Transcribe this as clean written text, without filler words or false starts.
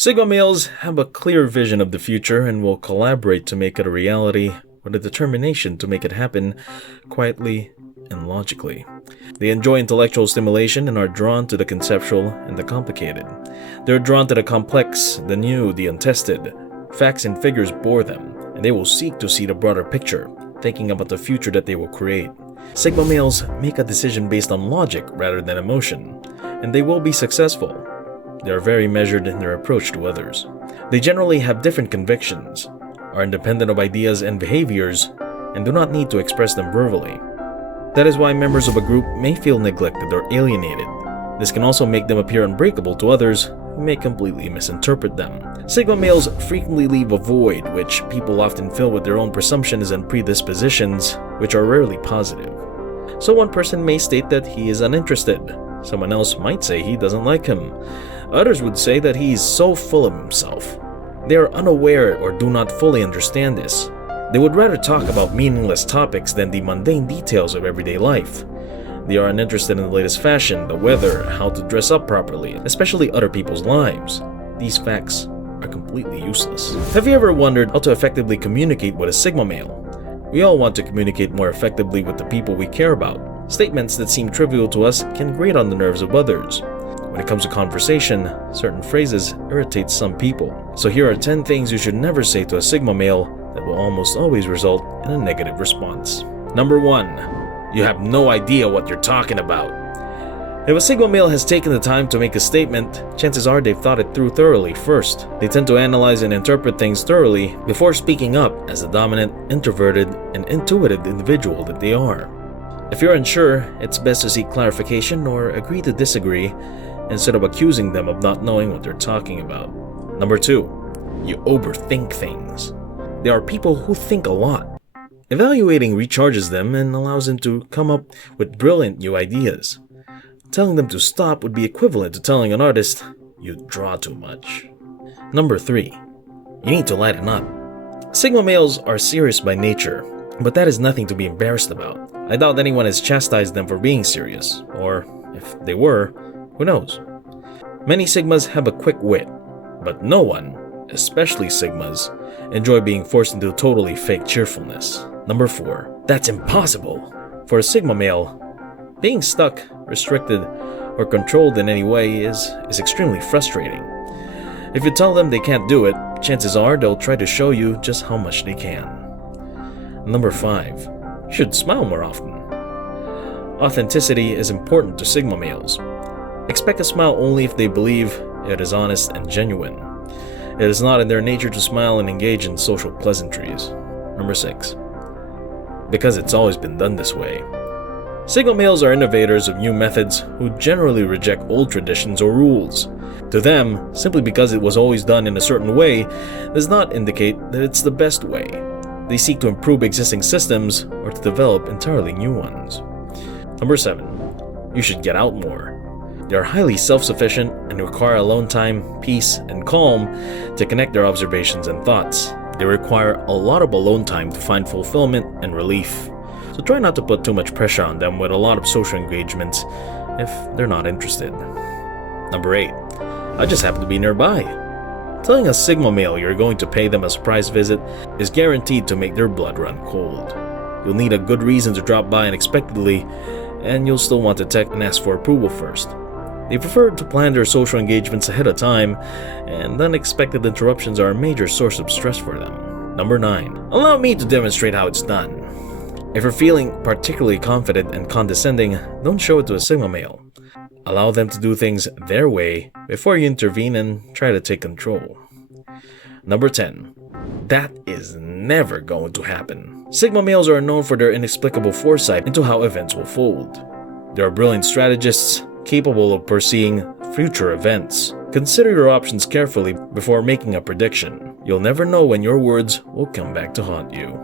Sigma males have a clear vision of the future and will collaborate to make it a reality with a determination to make it happen quietly and logically. They enjoy intellectual stimulation and are drawn to the conceptual and the complicated. They're drawn to the complex, the new, the untested. Facts and figures bore them, and they will seek to see the broader picture, thinking about the future that they will create. Sigma males make a decision based on logic rather than emotion, and they will be successful. They are very measured in their approach to others. They generally have different convictions, are independent of ideas and behaviors, and do not need to express them verbally. That is why members of a group may feel neglected or alienated. This can also make them appear unbreakable to others who may completely misinterpret them. Sigma males frequently leave a void, which people often fill with their own presumptions and predispositions, which are rarely positive. So one person may state that he is uninterested. Someone else might say he doesn't like him. Others would say that he is so full of himself. They are unaware or do not fully understand this. They would rather talk about meaningless topics than the mundane details of everyday life. They are uninterested in the latest fashion, the weather, how to dress up properly, especially other people's lives. These facts are completely useless. Have you ever wondered how to effectively communicate with a Sigma male? We all want to communicate more effectively with the people we care about. Statements that seem trivial to us can grate on the nerves of others. When it comes to conversation, certain phrases irritate some people. So here are 10 things you should never say to a Sigma male that will almost always result in a negative response. Number 1. You have no idea what you're talking about. If a Sigma male has taken the time to make a statement, chances are they've thought it through thoroughly first. They tend to analyze and interpret things thoroughly before speaking up as the dominant, introverted, and intuitive individual that they are. If you're unsure, it's best to seek clarification or agree to disagree instead of accusing them of not knowing what they're talking about. Number 2. You overthink things. There are people who think a lot. Evaluating recharges them and allows them to come up with brilliant new ideas. Telling them to stop would be equivalent to telling an artist, you draw too much. Number 3. You need to lighten up. Sigma males are serious by nature, but that is nothing to be embarrassed about. I doubt anyone has chastised them for being serious, or if they were, who knows? Many Sigmas have a quick wit, but no one, especially Sigmas, enjoy being forced into totally fake cheerfulness. Number 4. That's impossible. For a Sigma male, being stuck, restricted, or controlled in any way is extremely frustrating. If you tell them they can't do it, chances are they'll try to show you just how much they can. Number 5. You should smile more often. Authenticity is important to Sigma males. Expect a smile only if they believe it is honest and genuine. It is not in their nature to smile and engage in social pleasantries. Number 6. Because it's always been done this way. Sigma males are innovators of new methods who generally reject old traditions or rules. To them, simply because it was always done in a certain way does not indicate that it's the best way. They seek to improve existing systems or to develop entirely new ones. Number 7. You should get out more. They are highly self-sufficient and require alone time, peace, and calm to connect their observations and thoughts. They require a lot of alone time to find fulfillment and relief. So try not to put too much pressure on them with a lot of social engagements if they're not interested. Number 8. I just happen to be nearby. Telling a Sigma male you're going to pay them a surprise visit is guaranteed to make their blood run cold. You'll need a good reason to drop by unexpectedly, and you'll still want to text and ask for approval first. They prefer to plan their social engagements ahead of time, and unexpected interruptions are a major source of stress for them. Number 9. Allow me to demonstrate how it's done. If you're feeling particularly confident and condescending, don't show it to a Sigma male. Allow them to do things their way before you intervene and try to take control. Number 10. That is never going to happen. Sigma males are known for their inexplicable foresight into how events will fold. They are brilliant strategists, capable of foreseeing future events. Consider your options carefully before making a prediction. You'll never know when your words will come back to haunt you.